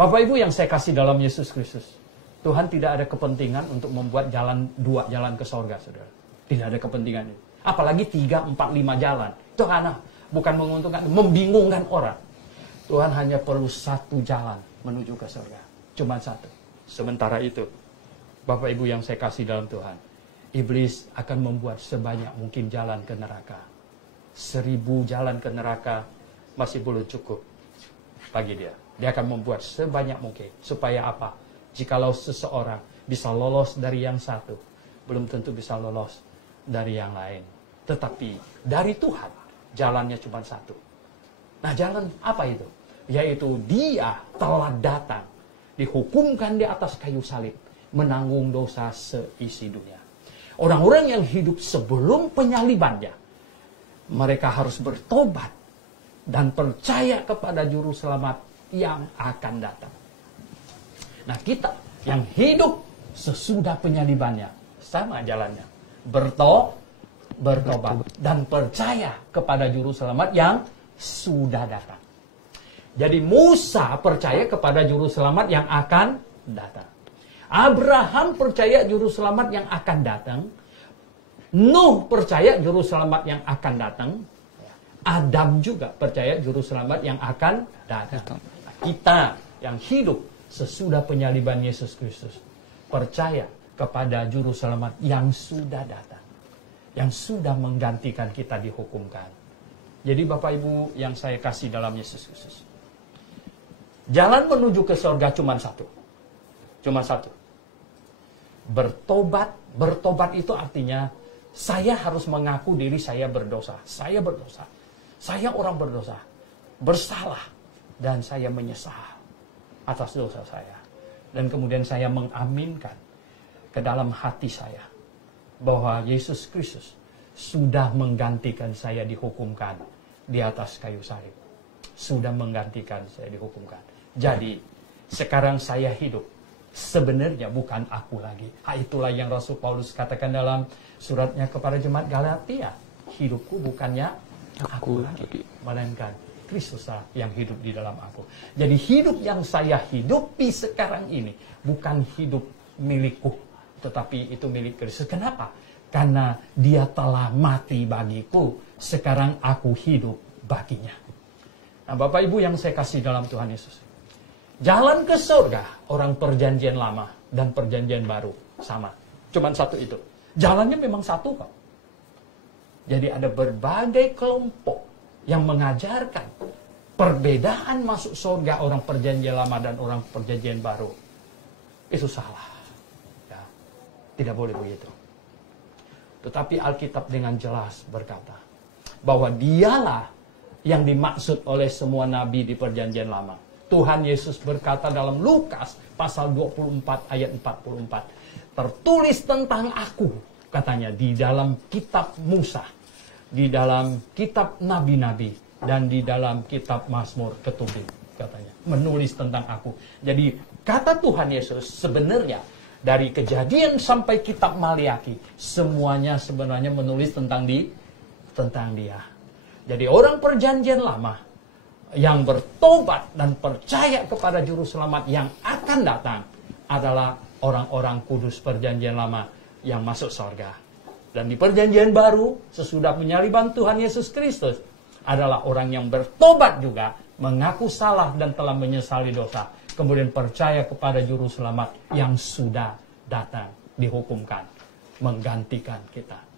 Bapak Ibu yang saya kasih dalam Yesus Kristus, Tuhan tidak ada kepentingan untuk membuat dua jalan ke sorga, saudara. Tidak ada kepentingan itu. Apalagi 3, 4, 5 jalan. Itu bukan menguntungkan, membingungkan orang. Tuhan hanya perlu satu jalan menuju ke surga. Cuma satu. Sementara itu, Bapak Ibu yang saya kasih dalam Tuhan, iblis akan membuat sebanyak mungkin jalan ke neraka. 1000 jalan ke neraka masih belum cukup bagi dia. Dia akan membuat sebanyak mungkin. Supaya apa? Jikalau seseorang bisa lolos dari yang satu, belum tentu bisa lolos dari yang lain. Tetapi dari Tuhan, jalannya cuma satu. Nah, jalan apa itu? Yaitu dia telah datang, dihukumkan di atas kayu salib, menanggung dosa seisi dunia. Orang-orang yang hidup sebelum penyalibannya, mereka harus bertobat dan percaya kepada Juru Selamat yang akan datang. Nah, kita yang hidup sesudah penyalibannya, sama jalannya. Bertobat dan percaya kepada Juru Selamat yang sudah datang. Jadi Musa percaya kepada Juru Selamat yang akan datang. Abraham percaya Juru Selamat yang akan datang. Nuh percaya Juru Selamat yang akan datang. Adam juga percaya Juru Selamat yang akan datang. Nah, kita yang hidup sesudah penyaliban Yesus Kristus percaya kepada Juru Selamat yang sudah datang, yang sudah menggantikan kita dihukumkan. Jadi Bapak Ibu yang saya kasih dalam Yesus Kristus, jalan menuju ke surga cuma satu. Cuma satu. Bertobat. Bertobat itu artinya saya harus mengaku diri saya berdosa. Saya berdosa. Saya orang berdosa. Bersalah. Dan saya menyesal atas dosa saya. Dan kemudian saya mengaminkan ke dalam hati saya bahwa Yesus Kristus sudah menggantikan saya dihukumkan di atas kayu salib. Sudah menggantikan saya dihukumkan. Jadi, sekarang saya hidup. Sebenarnya bukan aku lagi. Itulah yang Rasul Paulus katakan dalam suratnya kepada jemaat Galatia. Hidupku bukannya aku lagi, melainkan Kristuslah yang hidup di dalam aku. Jadi hidup yang saya hidupi sekarang ini bukan hidup milikku, tetapi itu milik Kristus. Kenapa? Karena dia telah mati bagiku. Sekarang aku hidup baginya. Nah, Bapak Ibu yang saya kasih dalam Tuhan Yesus, jalan ke surga orang perjanjian lama dan perjanjian baru sama. Cuman satu itu. Jalannya memang satu kok. Jadi ada berbagai kelompok yang mengajarkan perbedaan masuk surga orang perjanjian lama dan orang perjanjian baru. Itu salah. Ya, tidak boleh begitu. Tetapi Alkitab dengan jelas berkata bahwa dialah yang dimaksud oleh semua nabi di perjanjian lama. Tuhan Yesus berkata dalam Lukas pasal 24 ayat 44. Tertulis tentang aku, katanya, di dalam kitab Musa, di dalam kitab nabi-nabi, dan di dalam kitab Mazmur Ketubim, katanya. Menulis tentang aku. Jadi kata Tuhan Yesus sebenarnya dari Kejadian sampai kitab Maliaki, semuanya sebenarnya menulis tentang dia. Jadi orang perjanjian lama yang bertobat dan percaya kepada Juru Selamat yang akan datang adalah orang-orang kudus perjanjian lama yang masuk surga. Dan di perjanjian baru, sesudah penyaliban Tuhan Yesus Kristus, adalah orang yang bertobat juga, mengaku salah dan telah menyesali dosa, kemudian percaya kepada Juru Selamat yang sudah datang, dihukumkan, menggantikan kita.